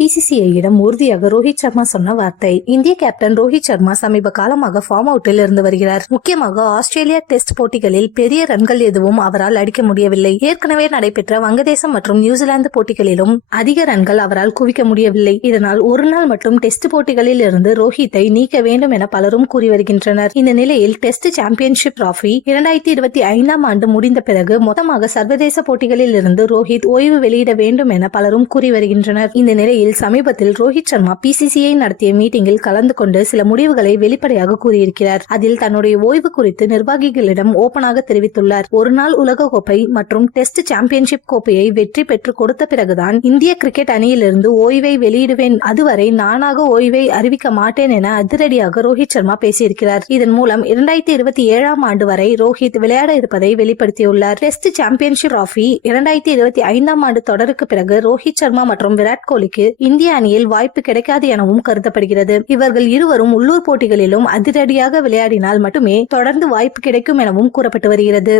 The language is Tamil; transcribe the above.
பிசிசிஐயிடம் உறுதியாக ரோஹித் சர்மா சொன்ன வார்த்தை. இந்திய கேப்டன் ரோஹித் சர்மா சமீப காலமாக ஃபார்ம் அவுட்டில் இருந்து வருகிறார். முக்கியமாக ஆஸ்திரேலியா டெஸ்ட் போட்டிகளில் பெரிய ரன்கள் எதுவும் அவரால் அடிக்க முடியவில்லை. ஏற்கனவே நடைபெற்ற வங்கதேசம் மற்றும் நியூசிலாந்து போட்டிகளிலும் அதிக ரன்கள் அவரால் குவிக்க முடியவில்லை. இதனால் ஒரு நாள் மட்டும் டெஸ்ட் போட்டிகளில் இருந்து ரோஹித்தை நீக்க வேண்டும் என பலரும் கூறி வருகின்றனர். இந்த நிலையில் டெஸ்ட் சாம்பியன்ஷிப் டிராபி 2025 ஆண்டு முடிந்த பிறகு மொத்தமாக சர்வதேச போட்டிகளில் இருந்து ரோஹித் ஓய்வு வெளியிட வேண்டும் என பலரும் கூறி வருகின்றனர். இந்த நிலையில் சமீபத்தில் ரோஹித் சர்மா பிசிசிஐ நடத்திய மீட்டிங்கில் கலந்து கொண்டு சில முடிவுகளை வெளிப்படையாக கூறியிருக்கிறார். அதில் தன்னுடைய ஓய்வு குறித்து நிர்வாகிகளிடம் ஓபனாக தெரிவித்துள்ளார். ஒரு நாள் உலக கோப்பை மற்றும் டெஸ்ட் சாம்பியன்ஷிப் கோப்பையை வெற்றி பெற்று கொடுத்த பிறகுதான் இந்திய கிரிக்கெட் அணியிலிருந்து ஓய்வை வெளியிடுவேன், அதுவரை நானாக ஓய்வை அறிவிக்க மாட்டேன் என அதிரடியாக ரோஹித் சர்மா பேசியிருக்கிறார். இதன் மூலம் 2027 ஆண்டு வரை ரோஹித் விளையாட இருப்பதை வெளிப்படுத்தியுள்ளார். டெஸ்ட் சாம்பியன்ஷிப் டிராபி 2025 ஆண்டு தொடருக்கு பிறகு ரோஹித் சர்மா மற்றும் விராட் கோலிக்கு இந்திய அணியில் வாய்ப்பு கிடைக்காது எனவும் கருதப்படுகிறது. இவர்கள் இருவரும் உள்ளூர் போட்டிகளிலும் அதிரடியாக விளையாடினால் மட்டுமே தொடர்ந்து வாய்ப்பு கிடைக்கும் எனவும் கூறப்பட்டு வருகிறது.